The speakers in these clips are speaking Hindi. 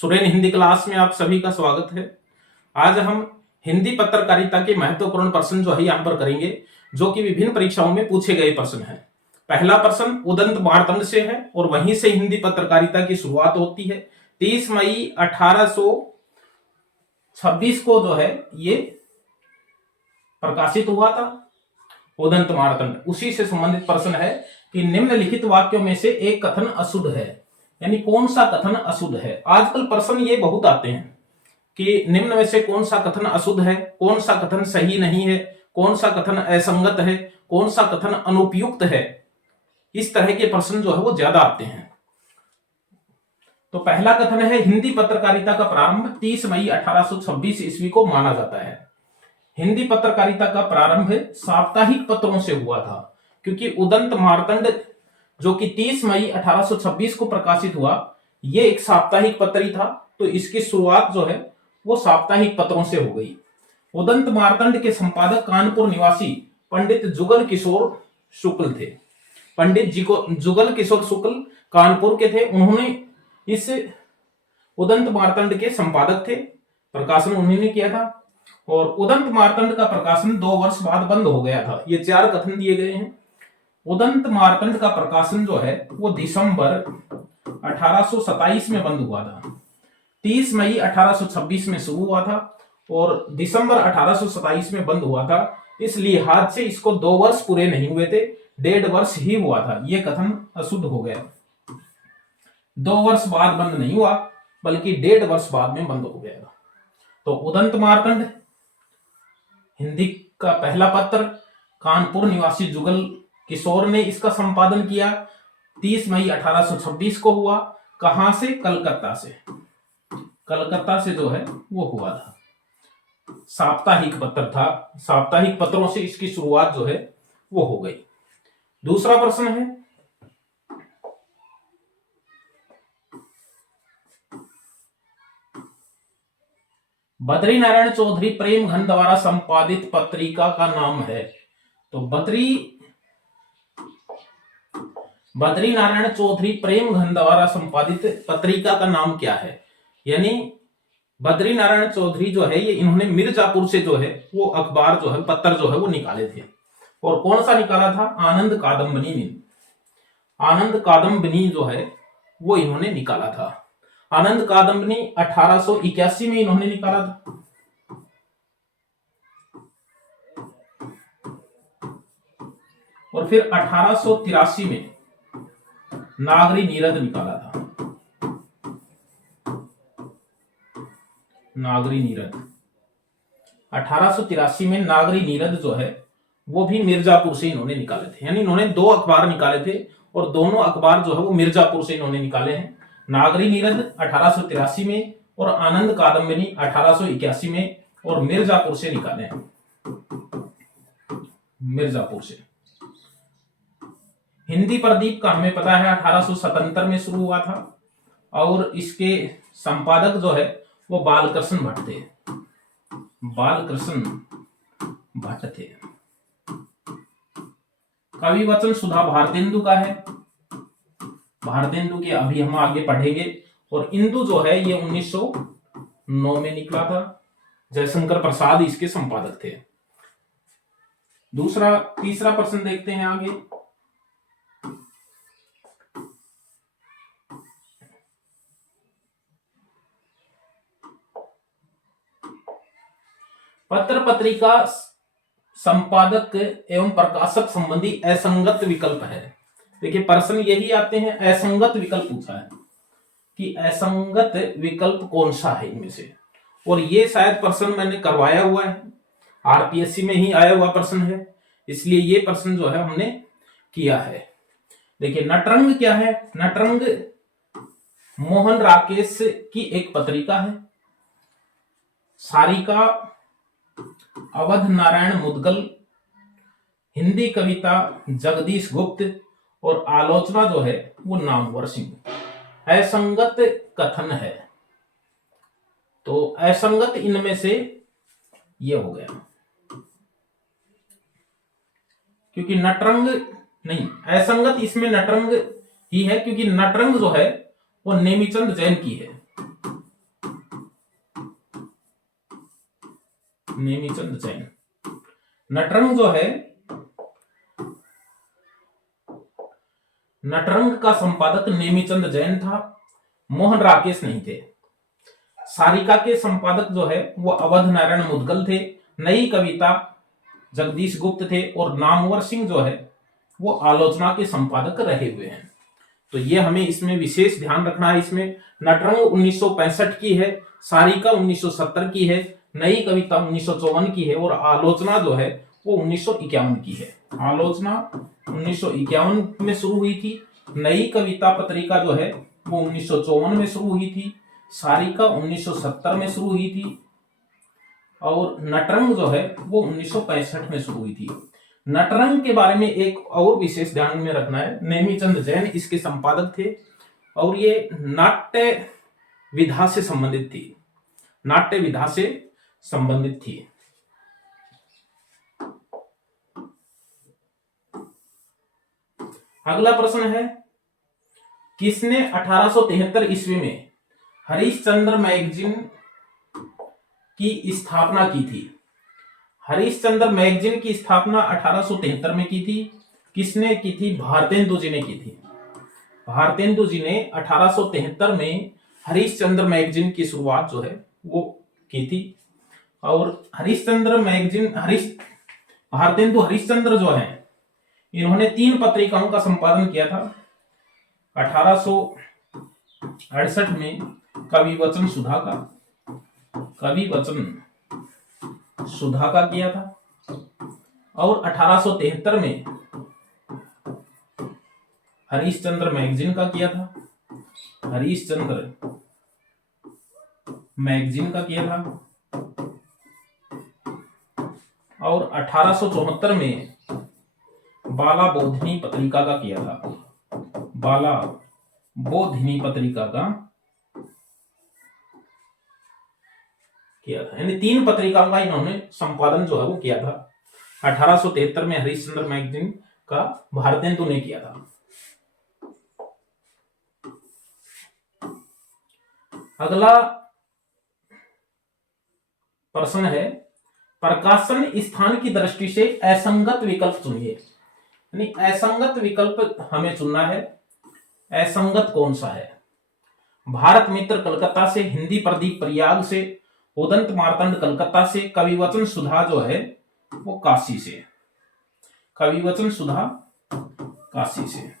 सुरेन हिंदी क्लास में आप सभी का स्वागत है। आज हम हिंदी पत्रकारिता के महत्वपूर्ण प्रश्न जो है यहाँ पर करेंगे, जो कि विभिन्न परीक्षाओं में पूछे गए प्रश्न हैं। पहला प्रश्न उदंत मार्तंड से है और वहीं से हिंदी पत्रकारिता की शुरुआत होती है। 30 मई 1826 को जो है ये प्रकाशित हुआ था उदंत मार्तंड। उसी से संबंधित प्रश्न है कि निम्नलिखित वाक्यों में से एक कथन अशुद्ध है, यानी कौन सा कथन अशुद्ध है। आजकल प्रश्न ये बहुत आते हैं कि निम्न में से कौन सा कथन अशुद्ध है, कौन सा कथन सही नहीं है, कौन सा कथन असंगत है, कौन सा कथन अनुपयुक्त है। इस तरह के प्रश्न जो है वो ज्यादा आते हैं। तो पहला कथन है हिंदी पत्रकारिता का प्रारंभ 30 मई 1826 ईस्वी को माना जाता है। हिंदी पत्रकारिता का प्रारंभ साप्ताहिक पत्रों से हुआ था, क्योंकि उदंत मार्तंड जो कि 30 मई 1826 को प्रकाशित हुआ, ये एक साप्ताहिक पत्र ही था, तो इसकी शुरुआत जो है वो साप्ताहिक पत्रों से हो गई। उदंत मार्तंड के संपादक कानपुर निवासी पंडित जुगल किशोर शुक्ल थे। पंडित जुगल किशोर शुक्ल कानपुर के थे। उन्होंने इस उदंत मार्तंड के संपादक थे, प्रकाशन उन्होंने किया था। और उदंत मार्तंड का प्रकाशन 2 वर्ष बाद बंद हो गया था। ये 4 कथन दिए गए हैं। उदंत मार्तंड का प्रकाशन जो है वो दिसंबर 1827 में बंद हुआ था। 30 मई 1826 में शुरू हुआ था और दिसंबर 1827 में बंद हुआ था। इसलिए हाथ से इसको 2 वर्ष पूरे नहीं हुए थे, 1.5 वर्ष ही हुआ था। यह कथन अशुद्ध हो गया। 2 वर्ष बाद बंद नहीं हुआ, बल्कि 1.5 वर्ष बाद में बंद हो गया। तो उदंत मार्तंड हिंदी का पहला पत्र, कानपुर निवासी जुगल किशोर ने इसका संपादन किया। 30 मई 1826 को हुआ। कहां से? कलकत्ता से। कलकत्ता से जो है वो हुआ था। साप्ताहिक पत्र था। साप्ताहिक पत्रों से इसकी शुरुआत जो है वो हो गई। दूसरा प्रश्न है बद्री नारायण चौधरी प्रेम घन द्वारा संपादित पत्रिका का नाम है। तो बद्री नारायण चौधरी प्रेम घन द्वारा संपादित पत्रिका का नाम क्या है? यानी बद्री नारायण चौधरी जो है ये इन्होंने मिर्जापुर से जो है वो अखबार जो है, पत्र जो है वो निकाले थे। और कौन सा निकाला था? आनंद कादम्बनी ने। आनंद कादम्बनी जो है वो इन्होंने निकाला था। आनंद कादम्बनी 1881 में इन्होंने निकाला था। और फिर 1883 में नागरी नीरद निकाला था। नागरी नीरद 1883 में नागरी नीरद जो है वो भी मिर्जापुर से इन्होंने निकाले थे। यानी इन्होंने 2 अखबार निकाले थे और दोनों अखबार जो है वो मिर्जापुर से इन्होंने निकाले हैं। नागरी नीरद 1883 में और आनंद कादम्बनी 1881 में, और मिर्जापुर से निकाले हैं। मिर्जापुर से। हिंदी प्रदीप का हमें पता है 1877 में शुरू हुआ था और इसके संपादक जो है वो बालकृष्ण भट्ट थे। बालकृष्ण भट्ट थे। कवि वचन सुधा भारतेंदु का है। भारतेंदु के अभी हम आगे पढ़ेंगे। और इंदु जो है ये 1909 में निकला था। जयशंकर प्रसाद इसके संपादक थे। तीसरा प्रश्न देखते हैं आगे। पत्र पत्रिका संपादक एवं प्रकाशक संबंधी असंगत विकल्प है। देखिए प्रश्न यही आते हैं, असंगत विकल्प पूछा है कि असंगत विकल्प कौन सा है इनमें से। और ये शायद प्रश्न मैंने करवाया हुआ है, आरपीएससी में ही आया हुआ प्रश्न है, इसलिए ये प्रश्न जो है हमने किया है। देखिए नटरंग क्या है? नटरंग मोहन राकेश की एक पत्रिका है। सारिका अवध नारायण मुदगल, हिंदी कविता जगदीश गुप्त, और आलोचना जो है वो नामवर सिंह। असंगत कथन है, तो असंगत इनमें से ये हो गया, क्योंकि नटरंग नहीं, असंगत इसमें नटरंग ही है, क्योंकि नटरंग जो है वो नेमीचंद जैन की है। नेमीचंद जैन। नटरंग जो है, नटरंग का संपादक नेमीचंद जैन था, मोहन राकेश नहीं थे। सारिका के संपादक जो है वो अवध नारायण मुदगल थे। नई कविता जगदीश गुप्त थे और नामवर सिंह जो है वो आलोचना के संपादक रहे हुए हैं। तो ये हमें इसमें विशेष ध्यान रखना है। इसमें नटरंग 1965 की है, सारिका 1970 की है, नई कविता 1954 की है और आलोचना जो है वो 1951 की है। आलोचना 1951 में शुरू हुई थी, नई कविता पत्रिका जो है वो 1954 में शुरू हुई थी, सारिका 1970 में शुरू हुई थी और नटरंग जो है वो 1965 में शुरू हुई थी। नटरंग के बारे में एक और विशेष ध्यान में रखना है, नेमीचंद जैन इसके संपादक थे और ये नाट्य विधा से संबंधित थी, नाट्य विधा से संबंधित थी। अगला प्रश्न है, किसने 1873 ईस्वी में हरिश्चंद्र मैगजीन की स्थापना की थी? हरिश्चंद्र मैगजीन की स्थापना 1873 में की थी। किसने की थी? भारतेंदु जी ने की थी। भारतेंदु जी ने 1873 में हरिश्चंद्र मैगजीन की शुरुआत जो है वो की थी और हरिश्चंद्र मैगजीन भारतेंदु हरिश्चंद्र जो है इन्होंने 3 पत्रिकाओं का संपादन किया था। 1868 में कवि वचन सुधा का, कवि वचन सुधा का किया था और 1873 में हरिश्चंद्र मैगजीन का किया था, हरिश्चंद्र मैगजीन का किया था और 1874 में बाला बोधिनी पत्रिका का किया था, बाला बोधिनी पत्रिका का किया था। यानी 3 पत्रिकाओं का इन्होंने संपादन जो है वो किया था। 1873 में हरिश्चंद्र मैगजीन का भारतेंदु ने किया था। अगला प्रश्न है, प्रकाशन स्थान की दृष्टि से असंगत विकल्प चुनिए। यानी असंगत विकल्प हमें चुनना है। असंगत कौन सा है? भारत मित्र कलकत्ता से, हिंदी प्रदीप प्रयाग से, उदंत मार्तंड कलकत्ता से, कविवचन सुधा जो है वो काशी से, कविवचन सुधा काशी से।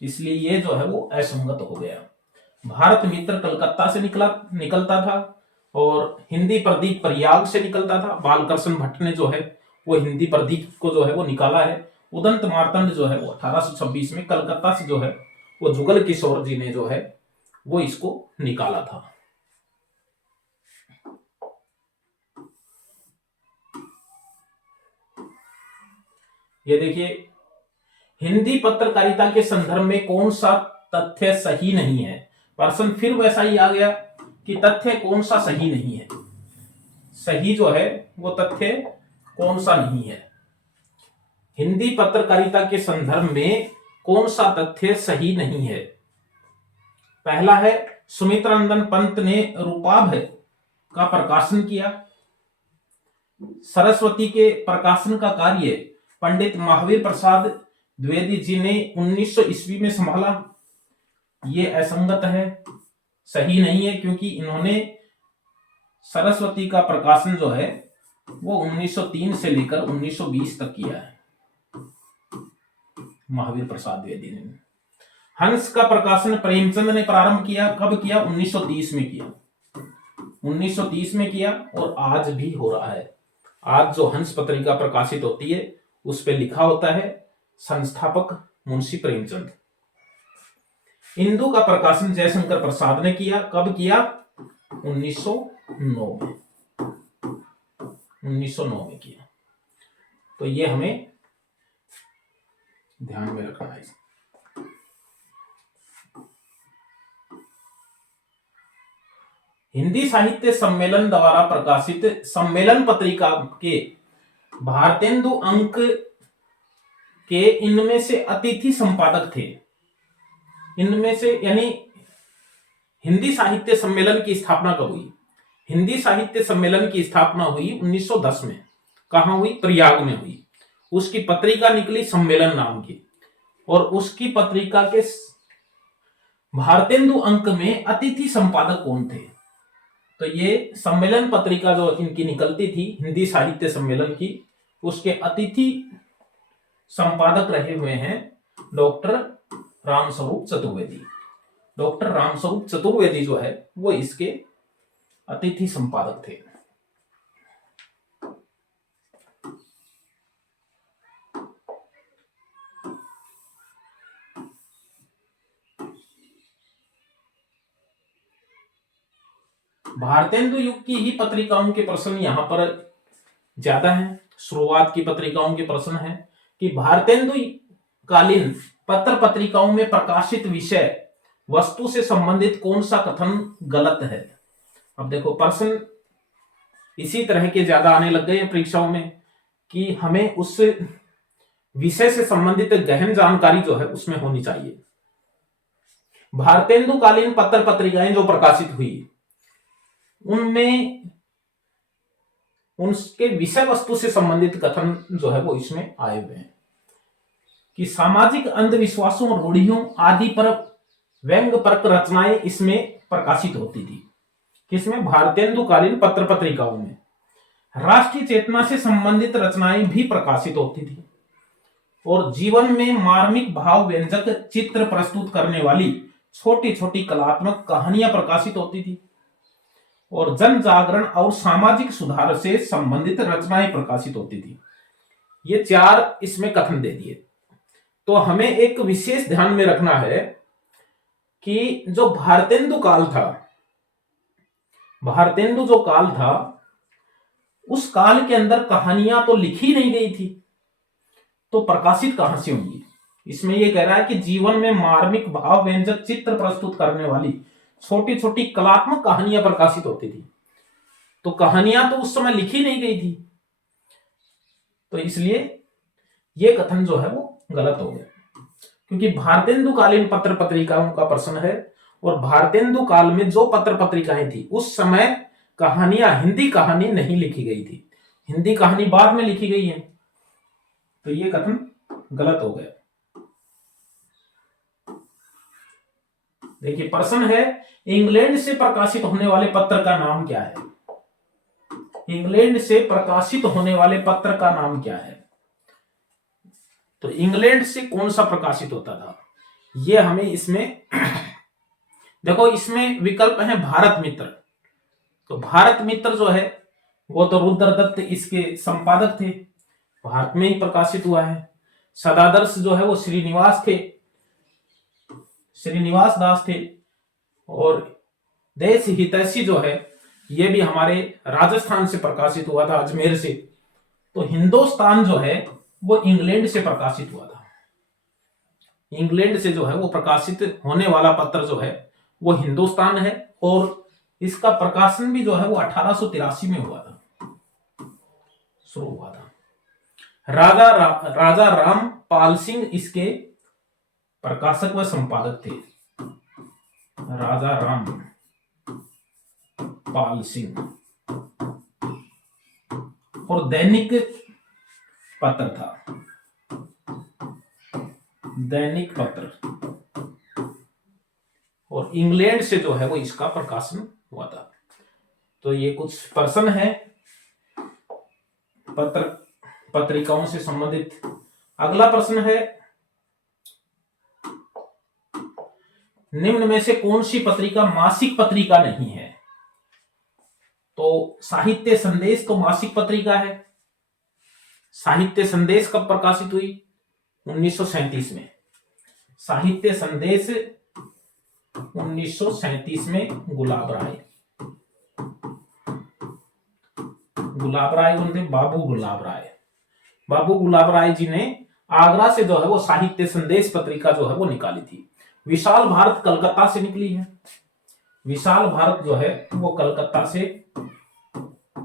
इसलिए ये जो है वो असंगत हो गया। भारत मित्र कलकत्ता से निकलता था और हिंदी प्रदीप प्रयाग से निकलता था। बालकृष्ण भट्ट ने जो है वो हिंदी प्रदीप को जो है वो निकाला है। उदंत मार्तंड जो है वो 1826 में कलकत्ता से जो है वो जुगल किशोर जी ने जो है वो इसको निकाला था। ये देखिए, हिंदी पत्रकारिता के संदर्भ में कौन सा तथ्य सही नहीं है। प्रश्न फिर वैसा ही आ गया कि तथ्य कौन सा सही नहीं है। सही जो है वो तथ्य कौन सा नहीं है। हिंदी पत्रकारिता के संदर्भ में कौन सा तथ्य सही नहीं है? पहला है, सुमित्रानंदन पंत ने रूपाभ का प्रकाशन किया। सरस्वती के प्रकाशन का कार्य पंडित महावीर प्रसाद द्विवेदी जी ने 1900 ईस्वी में संभाला। ये असंगत है, सही नहीं है, क्योंकि इन्होंने सरस्वती का प्रकाशन जो है वो 1903 से लेकर 1920 तक किया है, महावीर प्रसाद द्विवेदी ने। हंस का प्रकाशन प्रेमचंद ने प्रारंभ किया। कब किया? 1930 में किया, 1930 में किया और आज भी हो रहा है। आज जो हंस पत्रिका प्रकाशित होती है उस पे लिखा होता है संस्थापक मुंशी प्रेमचंद। इंदु का प्रकाशन जयशंकर प्रसाद ने किया। कब किया? 1909 में, 1909 में किया। तो ये हमें ध्यान में रखना है। हिंदी साहित्य सम्मेलन द्वारा प्रकाशित सम्मेलन पत्रिका के भारतेंदु अंक के इनमें से अतिथि संपादक थे। इनमें से यानी हिंदी साहित्य सम्मेलन की स्थापना कब हुई? हिंदी साहित्य सम्मेलन की स्थापना हुई 1910 में। कहां हुई? प्रयाग में हुई। उसकी पत्रिका निकली सम्मेलन नाम की, और उसकी पत्रिका के भारतेंदु अंक में अतिथि संपादक कौन थे? तो ये सम्मेलन पत्रिका जो इनकी निकलती थी हिंदी साहित्य सम्मेलन की, उसके अतिथि संपादक रहे हुए हैं डॉक्टर रामस्वरूप चतुर्वेदी। डॉक्टर रामस्वरूप चतुर्वेदी जो है वो इसके अतिथि संपादक थे। भारतेंदु युग की ही पत्रिकाओं के प्रश्न यहां पर ज्यादा है। शुरुआत की पत्रिकाओं के प्रश्न है कि भारतेंदु कालीन पत्र पत्रिकाओं में प्रकाशित विषय वस्तु से संबंधित कौन सा कथन गलत है। अब देखो प्रश्न इसी तरह के ज्यादा आने लग गए हैं परीक्षाओं में कि हमें उस विषय से संबंधित गहन जानकारी जो है उसमें होनी चाहिए। भारतेंदु कालीन पत्र पत्रिकाएं जो प्रकाशित हुई उनमें उनके विषय वस्तु से संबंधित कथन जो है वो इसमें आए हुए हैं कि सामाजिक अंधविश्वासों और रूढ़ियों आदि पर व्यंग परक रचनाएं इसमें प्रकाशित होती थी। किसमें? भारतेंदु कालीन पत्र पत्रिकाओं में। राष्ट्रीय चेतना से संबंधित रचनाएं भी प्रकाशित होती थी, और जीवन में मार्मिक भाव व्यंजक चित्र प्रस्तुत करने वाली छोटी छोटी कलात्मक कहानियां प्रकाशित होती थी, और जन जागरण और सामाजिक सुधार से संबंधित रचनाएं प्रकाशित होती थी। ये चार इसमें कथन दे दिए। तो हमें एक विशेष ध्यान में रखना है कि जो भारतेंदु काल था, भारतेंदु जो काल था उस काल के अंदर कहानियां तो लिखी नहीं गई थी, तो प्रकाशित कहां से होंगी? इसमें यह कह रहा है कि जीवन में मार्मिक भाव व्यंजक चित्र प्रस्तुत करने वाली छोटी छोटी कलात्मक कहानियां प्रकाशित होती थी। तो कहानियां तो उस समय लिखी नहीं गई थी, तो इसलिए यह कथन जो है वो गलत हो गया, क्योंकि भारतेंदु कालीन पत्र पत्रिकाओं का प्रश्न है, और भारतेंदु काल में जो पत्र पत्रिकाएं थी उस समय कहानियां, हिंदी कहानी नहीं लिखी गई थी, हिंदी कहानी बाद में लिखी गई है, तो यह कथन गलत हो गया। देखिए प्रश्न है, इंग्लैंड से प्रकाशित होने वाले पत्र का नाम क्या है? इंग्लैंड से प्रकाशित होने वाले पत्र का नाम क्या है? तो इंग्लैंड से कौन सा प्रकाशित होता था, ये हमें इसमें देखो इसमें विकल्प है भारत मित्र। तो भारत मित्र जो है वो तो रुद्रदत्त इसके संपादक थे, भारत में ही प्रकाशित हुआ है। सदादर्श जो है वो श्रीनिवास थे, श्रीनिवास दास थे, और देश हितैषी जो है ये भी हमारे राजस्थान से प्रकाशित हुआ था, अजमेर से। तो हिंदुस्तान जो है वो इंग्लैंड से प्रकाशित हुआ था। इंग्लैंड से जो है वो प्रकाशित होने वाला पत्र जो है वो हिंदुस्तान है, और इसका प्रकाशन भी जो है वो 1883 में हुआ था, शुरू हुआ था। राजा राम पाल सिंह इसके प्रकाशक व संपादक थे, राजा राम पाल सिंह। और दैनिक पत्र था, दैनिक पत्र, और इंग्लैंड से जो है वो इसका प्रकाशन हुआ था। तो ये कुछ प्रश्न है पत्रिकाओं से संबंधित। अगला प्रश्न है, निम्न में से कौन सी पत्रिका मासिक पत्रिका नहीं है? तो साहित्य संदेश तो मासिक पत्रिका है। साहित्य संदेश कब प्रकाशित हुई? 1937 में। साहित्य संदेश 1937 में गुलाब राय, गुलाब राय कौन थे? बाबू गुलाब राय। बाबू गुलाब राय जी ने आगरा से जो है वो साहित्य संदेश पत्रिका जो है वो निकाली थी। विशाल भारत कलकत्ता से निकली है। विशाल भारत जो है वो कलकत्ता से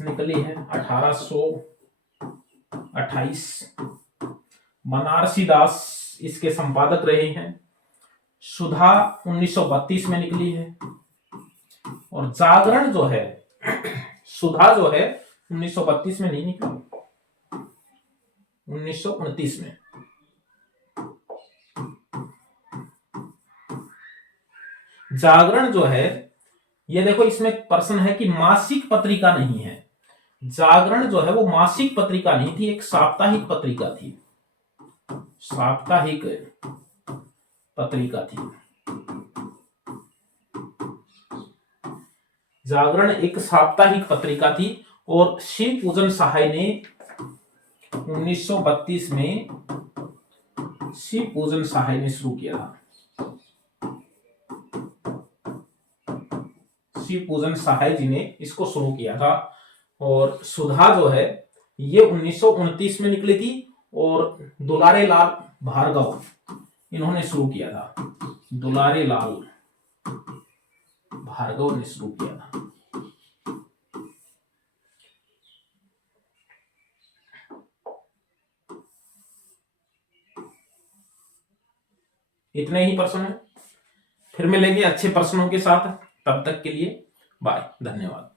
निकली है 1828। बनारसी दास इसके संपादक रहे हैं। सुधा 1932 में निकली है। और जागरण जो है सुधा जो है 1932 में नहीं निकला, 1929 में। जागरण जो है, ये देखो इसमें प्रश्न है कि मासिक पत्रिका नहीं है। जागरण जो है वो मासिक पत्रिका नहीं थी, एक साप्ताहिक पत्रिका थी, साप्ताहिक पत्रिका थी। जागरण एक साप्ताहिक पत्रिका थी और शिव पूजन सहाय ने 1932 में शिव पूजन सहाय ने शुरू किया था। शिव पूजन सहाय जी ने इसको शुरू किया था। और सुधा जो है ये 1929 में निकली थी और दुलारे लाल भार्गव इन्होंने शुरू किया था। दुलारे लाल भार्गव ने शुरू किया था। इतने ही प्रश्न हैं, फिर मिलेंगे अच्छे प्रश्नों के साथ। तब तक के लिए बाय, धन्यवाद।